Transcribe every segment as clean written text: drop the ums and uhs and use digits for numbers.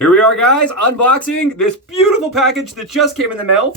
Here we are, guys, unboxing this beautiful package that just came in the mail.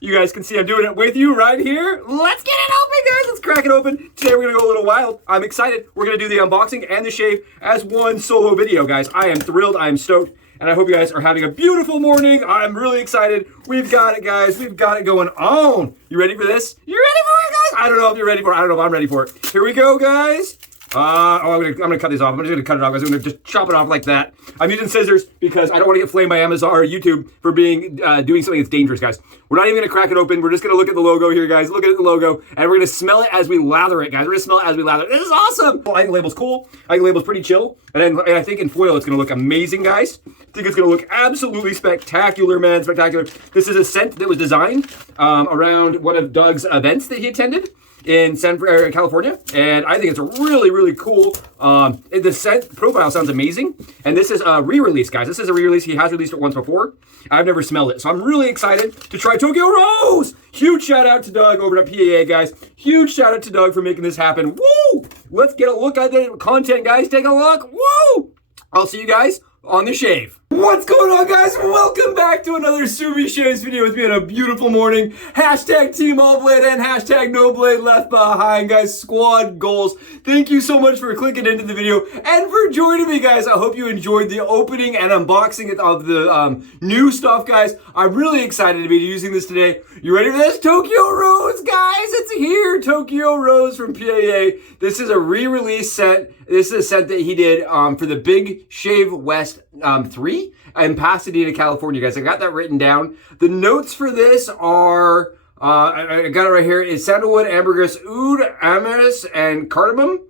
You guys can see I'm doing it with you right here. Let's get it open, guys. Let's crack it open. Today we're gonna go a little wild. I'm excited. We're gonna do the unboxing and the shave as one solo video, guys. I am thrilled. I am stoked. And I hope you guys are having a beautiful morning. I'm really excited. We've got it, guys. We've got it going on. You ready for this? You ready for it, guys? I don't know if you're ready for it. I don't know if I'm ready for it. Here we go, guys. I'm gonna cut this off. I'm just gonna cut it off. I'm gonna just chop it off like that. I'm using scissors because I don't want to get flamed by Amazon or YouTube for being doing something that's dangerous, guys. We're not even gonna crack it open. We're just gonna look at the logo here, guys. Look at the logo, and we're gonna smell it as we lather it, guys. We're gonna smell it as we lather it. This is awesome. Well, I think the label's cool. I think the label's pretty chill, and I think in foil it's gonna look amazing, guys. I think it's gonna look absolutely spectacular, man. Spectacular. This is a scent that was designed around one of Doug's events that he attended in California, and I think it's a really, really cool. The scent profile sounds amazing, and this is a re-release, guys. This is a re-release. He has released it once before. I've never smelled it, so I'm really excited to try Tokyo Rose. Huge shout out to Doug over at PAA, guys. Huge shout out to Doug for making this happen. Woo! Let's get a look at the content, guys. Take a look. Woo! I'll see you guys on the shave. What's going on, guys? Welcome back to another Subi Shaves video with me on a beautiful morning. Hashtag Team All Blade and hashtag No Blade Left Behind, guys. Squad goals. Thank you so much for clicking into the video and for joining me, guys. I hope you enjoyed the opening and unboxing of the new stuff, guys. I'm really excited to be using this today. You ready for this? Tokyo Rose, guys. It's here. Tokyo Rose from PAA. This is a re-release set. This is a set that he did for the Big Shave West 3 in Pasadena, California, guys. I got that written down. The notes for this are, I got it right here, is sandalwood, ambergris, oud, amyris, and cardamom.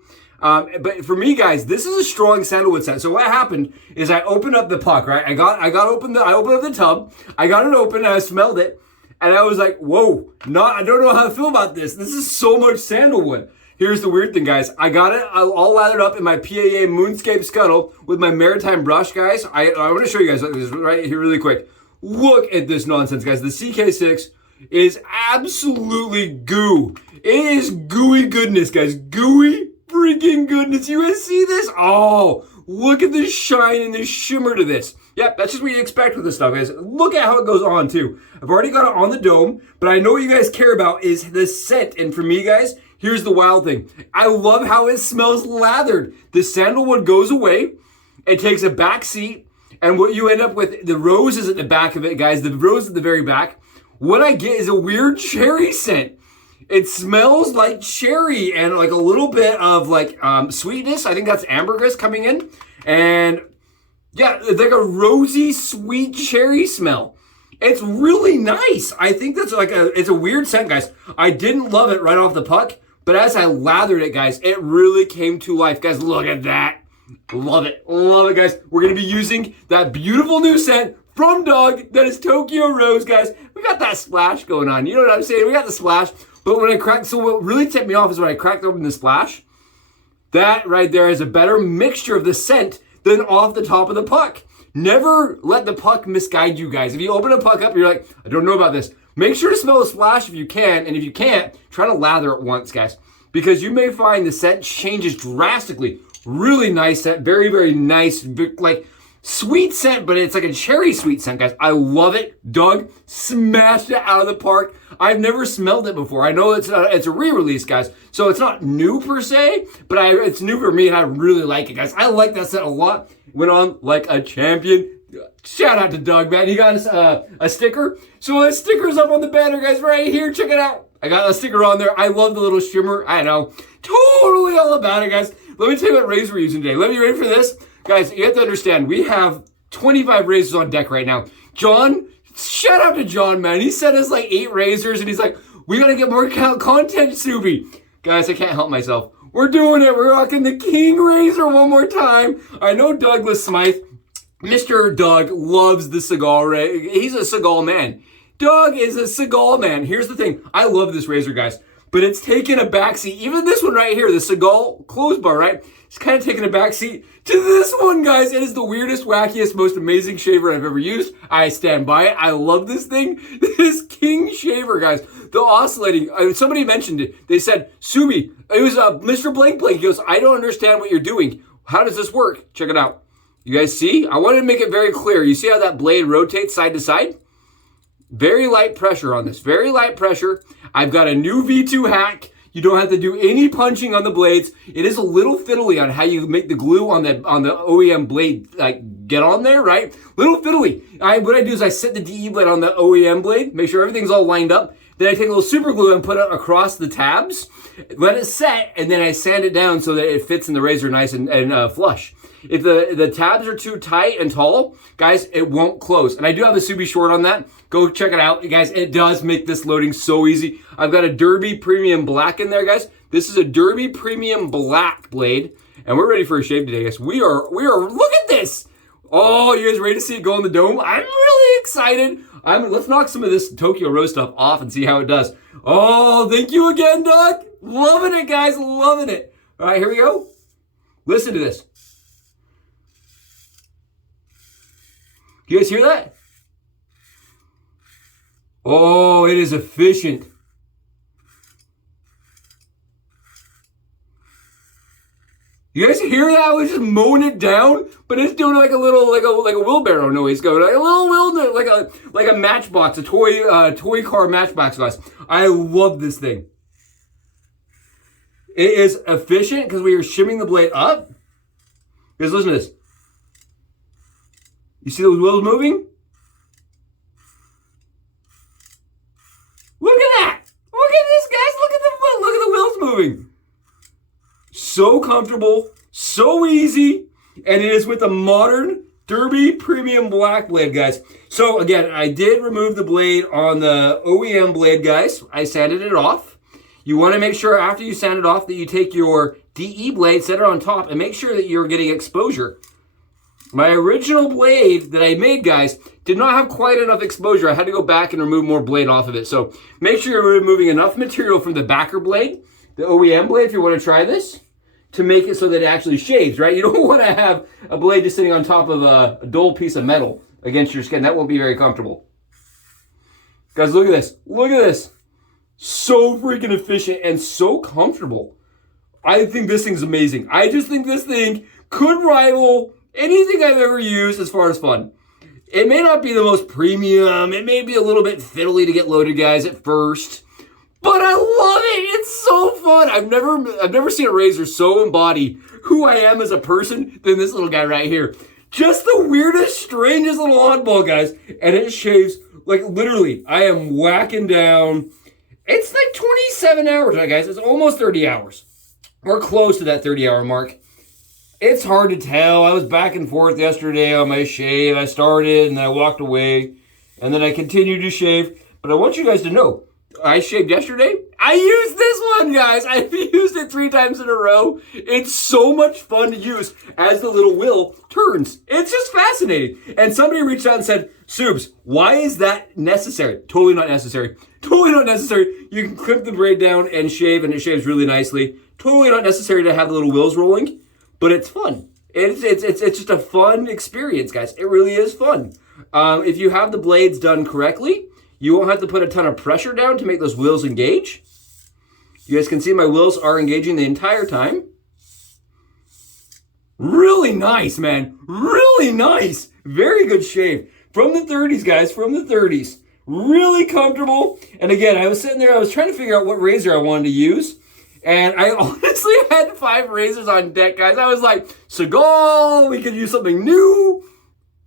But for me, guys, this is a strong sandalwood scent. So what happened is I opened up the puck, right? I opened up the tub. I got it open and I smelled it. And I was like, whoa, I don't know how to feel about this. This is so much sandalwood. Here's the weird thing, guys. I got it all lathered up in my PAA Moonscape Scuttle with my Maritime brush, guys. I want to show you guys this right here really quick. Look at this nonsense, guys. The CK6 is absolutely goo. It is gooey goodness, guys. Gooey freaking goodness. You guys see this? Oh, look at the shine and the shimmer to this. Yep, that's just what you expect with this stuff, guys. Look at how it goes on, too. I've already got it on the dome, but I know what you guys care about is the scent. And for me, guys, here's the wild thing. I love how it smells lathered. The sandalwood goes away. It takes a back seat. And what you end up with, the rose is at the back of it, guys. The rose at the very back. What I get is a weird cherry scent. It smells like cherry and like a little bit of like sweetness. I think that's ambergris coming in. And yeah, it's like a rosy, sweet cherry smell. It's really nice. I think that's it's a weird scent, guys. I didn't love it right off the puck. But as I lathered it, guys, it really came to life. Guys, look at that. Love it. Love it, guys. We're going to be using that beautiful new scent from Doug. That is Tokyo Rose, guys. We got that splash going on. You know what I'm saying? We got the splash. But when I cracked, so what really tipped me off is when I cracked open the splash. That right there is a better mixture of the scent than off the top of the puck. Never let the puck misguide you, guys. If you open a puck up, you're like, I don't know about this. Make sure to smell the splash if you can, and if you can't, try to lather it once, guys. Because you may find the scent changes drastically. Really nice scent, very, very nice, like sweet scent, but it's like a cherry sweet scent, guys. I love it. Doug smashed it out of the park. I've never smelled it before. I know it's a re-release, guys, so it's not new per se, but it's new for me, and I really like it, guys. I like that scent a lot. Went on like a champion. Shout out to Doug, man. He got us a sticker. So the sticker's up on the banner, guys, right here. Check it out. I got a sticker on there. I love the little shimmer. I know. Totally all about it, guys. Let me tell you what razor we're using today. Let me ready for this. Guys, you have to understand, we have 25 razors on deck right now. John, shout out to John, man. He sent us like 8 razors, and he's like, we got to get more content, Subi. Guys, I can't help myself. We're doing it. We're rocking the King razor one more time. I know Douglas Smythe. Mr. Doug loves the Seagal. He's a Seagal man. Doug is a Seagal man. Here's the thing. I love this razor, guys, but it's taken a backseat. Even this one right here, the Seagal clothes bar, right? It's kind of taken a backseat to this one, guys. It is the weirdest, wackiest, most amazing shaver I've ever used. I stand by it. I love this thing. This King shaver, guys. The oscillating. Somebody mentioned it. They said, Subi, it was Mr. Blank Blank. He goes, I don't understand what you're doing. How does this work? Check it out. You guys see? I wanted to make it very clear. You see how that blade rotates side to side? Very light pressure on this. Very light pressure. I've got a new V2 hack. You don't have to do any punching on the blades. It is a little fiddly on how you make the glue on the OEM blade like get on there, right? Little fiddly. What I do is I set the DE blade on the OEM blade, make sure everything's all lined up. Then I take a little super glue and put it across the tabs, let it set, and then I sand it down so that it fits in the razor nice and flush. If the tabs are too tight and tall, guys, it won't close. And I do have a Subi short on that. Go check it out. Guys, it does make this loading so easy. I've got a Derby Premium Black in there, guys. This is a Derby Premium Black blade. And we're ready for a shave today, guys. We are, look at this. Oh, you guys ready to see it go in the dome? I'm really excited. Let's knock some of this Tokyo Rose stuff off and see how it does. Oh, thank you again, Doug. Loving it, guys, loving it. All right, here we go. Listen to this. You guys hear that? Oh, it is efficient. You guys hear that? We're just mowing it down, but it's doing like a little, like a wheelbarrow noise going, like a little wheel, like a matchbox, a toy car matchbox, guys. I love this thing. It is efficient because we are shimming the blade up. Guys, listen to this. You see those wheels moving? Look at that! Look at this, guys! Look at the wheels moving. So comfortable, so easy, and it is with a modern Derby Premium Black blade, guys. So again, I did remove the blade on the OEM blade, guys. I sanded it off. You want to make sure after you sand it off that you take your DE blade, set it on top, and make sure that you're getting exposure. My original blade that I made, guys, did not have quite enough exposure. I had to go back and remove more blade off of it. So make sure you're removing enough material from the backer blade, the OEM blade, if you want to try this, to make it so that it actually shaves, right? You don't want to have a blade just sitting on top of a dull piece of metal against your skin. That won't be very comfortable. Guys, look at this. Look at this. So freaking efficient and so comfortable. I think this thing's amazing. I just think this thing could rival anything I've ever used as far as fun. It may not be the most premium. It may be a little bit fiddly to get loaded, guys, at first. But I love it. It's so fun. I've never seen a razor so embody who I am as a person than this little guy right here. Just the weirdest, strangest little oddball, guys. And it shaves, like literally, I am whacking down. It's like 27 hours, right, guys? It's almost 30 hours. We're close to that 30-hour mark. It's hard to tell. I was back and forth yesterday on my shave. I started and then I walked away and then I continued to shave. But I want you guys to know, I shaved yesterday. I used this one, guys. I've used it 3 times in a row. It's so much fun to use as the little wheel turns. It's just fascinating. And somebody reached out and said, Subs, why is that necessary? Totally not necessary. Totally not necessary. You can clip the braid down and shave, and it shaves really nicely. Totally not necessary to have the little wheels rolling, but it's fun. It's just a fun experience, guys. It really is fun. If you have the blades done correctly, you won't have to put a ton of pressure down to make those wheels engage. You guys can see my wheels are engaging the entire time. Really nice, man. Really nice. Very good shave. From the 30s, guys, from the 30s. Really comfortable. And again, I was sitting there, I was trying to figure out what razor I wanted to use. And I honestly had 5 razors on deck, guys. I was like, Seagal, we could use something new.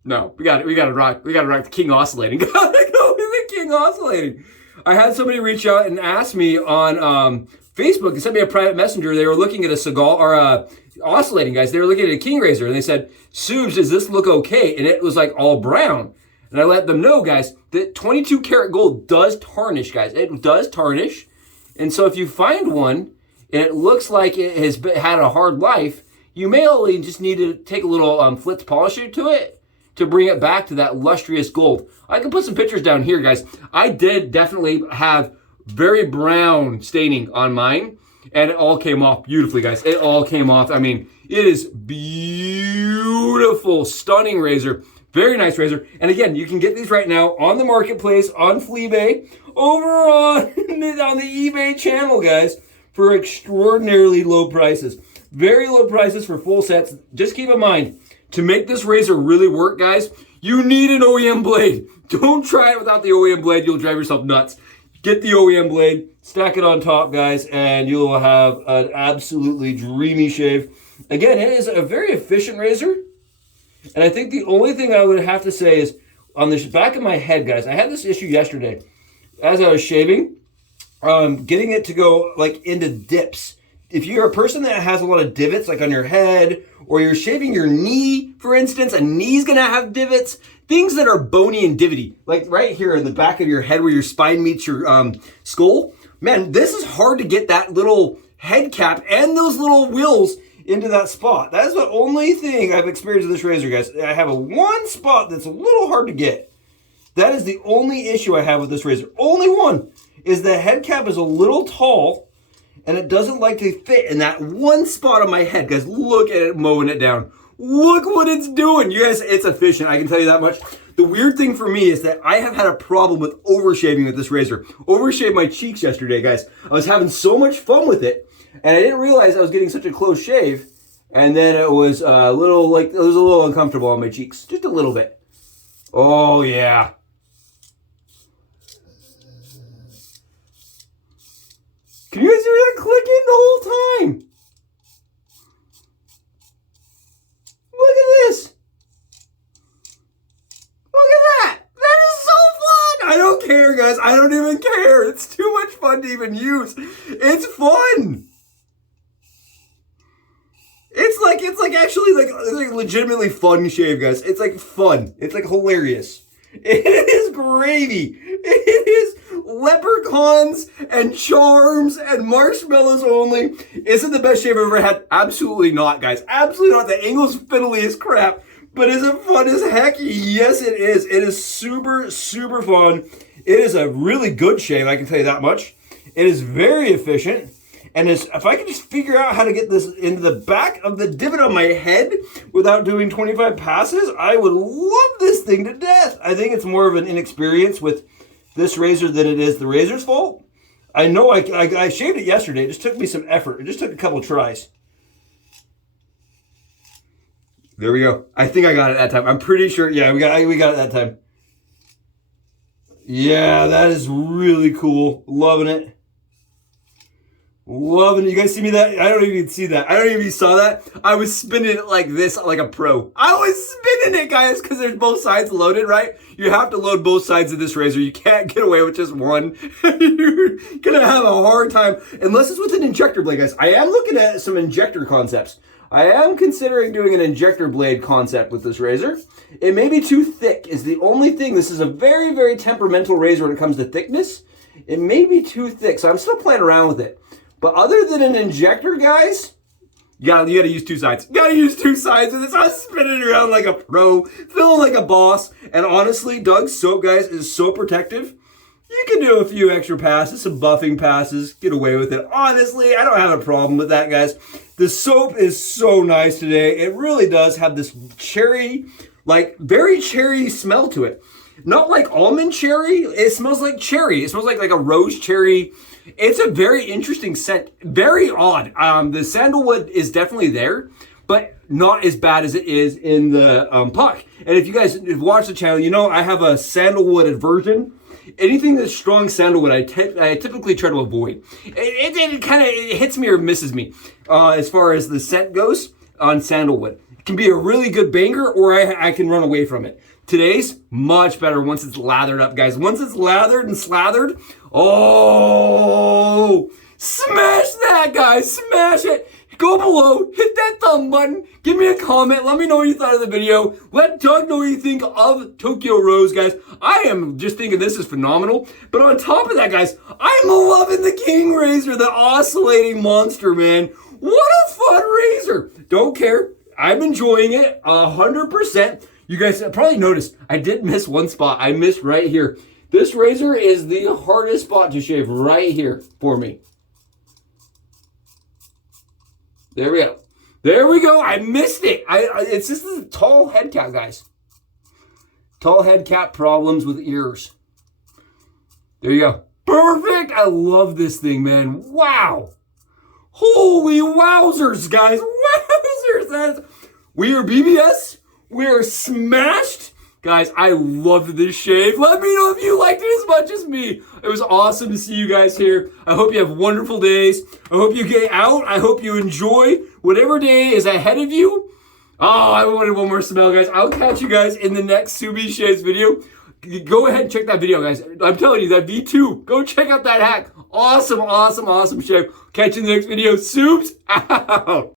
No, we gotta rock the King Oscillating. Gotta go with the King Oscillating. I had somebody reach out and ask me on Facebook and sent me a private messenger. They were looking at a Seagal or a Oscillating, guys. They were looking at a King razor and they said, Subs, does this look okay? And it was like all brown. And I let them know, guys, that 22 karat gold does tarnish, guys. It does tarnish. And so if you find one and it looks like it has had a hard life, you may only just need to take a little flitz polisher to it to bring it back to that lustrous gold. I can put some pictures down here, guys. I did definitely have very brown staining on mine, and it all came off beautifully, guys. It all came off. I mean, it is beautiful, stunning razor. Very nice razor. And again, you can get these right now on the marketplace, on Fleabay, over on the eBay channel, guys, for extraordinarily low prices. Very low prices for full sets. Just keep in mind, To make this razor really work, guys, you need an OEM blade. Don't try it without the OEM blade. You'll drive yourself nuts. Get the OEM blade, stack it on top, guys, and you'll have an absolutely dreamy shave. Again, it is a very efficient razor. And I think the only thing I would have to say is on the back of my head, guys, I had this issue yesterday as I was shaving, getting it to go like into dips. If you're a person that has a lot of divots like on your head, or you're shaving your knee, for instance, a knee's gonna have divots, things that are bony and divoty, like right here in the back of your head where your spine meets your skull. Man, this is hard to get that little head cap and those little wheels into that spot. That is the only thing I've experienced with this razor, guys. I have one spot that's a little hard to get. That is the only issue I have with this razor. Only one is the head cap is a little tall and it doesn't like to fit in that one spot on my head. Guys, look at it mowing it down. Look what it's doing. You guys, it's efficient. I can tell you that much. The weird thing for me is that I have had a problem with overshaving with this razor. Overshaved my cheeks yesterday, guys. I was having so much fun with it. And I didn't realize I was getting such a close shave, and then it was a little uncomfortable on my cheeks, just a little bit. Oh yeah. Can you guys hear that clicking the whole time? Look at this. Look at that. That is so fun. I don't care, guys. I don't even care. It's too much fun to even use. It's fun. It's like legitimately fun shave, guys. It's like fun. It's like hilarious. It is gravy. It is leprechauns and charms and marshmallows only. Is it the best shave I've ever had? Absolutely not, guys. Absolutely not. The angle's fiddly as crap. But is it fun as heck? Yes, it is. It is super, super fun. It is a really good shave, I can tell you that much. It is very efficient. And if I could just figure out how to get this into the back of the divot on my head without doing 25 passes, I would love this thing to death. I think it's more of an inexperience with this razor than it is the razor's fault. I know I shaved it yesterday. It just took me some effort. It just took a couple tries. There we go. I think I got it that time. I'm pretty sure. Yeah, we got it that time. Yeah, that is really cool. Loving it. Loving it. You guys see me that? I don't even see that. I don't even saw that. I was spinning it like this, like a pro. I was spinning it, guys, because there's both sides loaded, right? You have to load both sides of this razor. You can't get away with just one. You're going to have a hard time, unless it's with an injector blade, guys. I am looking at some injector concepts. I am considering doing an injector blade concept with this razor. It may be too thick is the only thing. This is a very, very temperamental razor when it comes to thickness. It may be too thick, so I'm still playing around with it. But other than an injector, guys, you gotta use two sides. You gotta use two sides of this. I'm spinning around like a pro, feeling like a boss. And honestly, Doug's soap, guys, is so protective. You can do a few extra passes, some buffing passes, get away with it. Honestly, I don't have a problem with that, guys. The soap is so nice today. It really does have this cherry, like very cherry smell to it. Not like almond cherry. It smells like cherry. It smells like a rose cherry. It's a very interesting scent. Very odd. The sandalwood is definitely there, but not as bad as it is in the puck. And if you guys have watched the channel, you know I have a sandalwood aversion. Anything that's strong sandalwood, I typically try to avoid. It kind of hits me or misses me as far as the scent goes on sandalwood. It can be a really good banger, or I can run away from it. Today's much better once it's lathered up, guys. Once it's lathered and slathered, oh, smash that, guys. Smash it. Go below, hit that thumb button, give me a comment, let me know what you thought of the video. Let Doug know what you think of Tokyo Rose, guys. I am just thinking this is phenomenal. But on top of that, guys, I'm loving the King Razor, the oscillating monster, man. What a fun razor. Don't care. I'm enjoying it 100%. You guys probably noticed I did miss one spot. I missed right here. This razor is the hardest spot to shave right here for me. There we go. There we go. I missed it. It's just a tall head cap, guys. Tall head cap problems with ears. There you go. Perfect. I love this thing, man. Wow. Holy wowzers, guys. Wowzers. We are BBS. We are smashed. Guys, I loved this shave. Let me know if you liked it as much as me. It was awesome to see you guys here. I hope you have wonderful days. I hope you get out. I hope you enjoy whatever day is ahead of you. Oh, I wanted one more smell, guys. I'll catch you guys in the next Subi Shaves video. Go ahead and check that video, guys. I'm telling you, that V2. Go check out that hack. Awesome, awesome, awesome shave. Catch you in the next video. Subs out.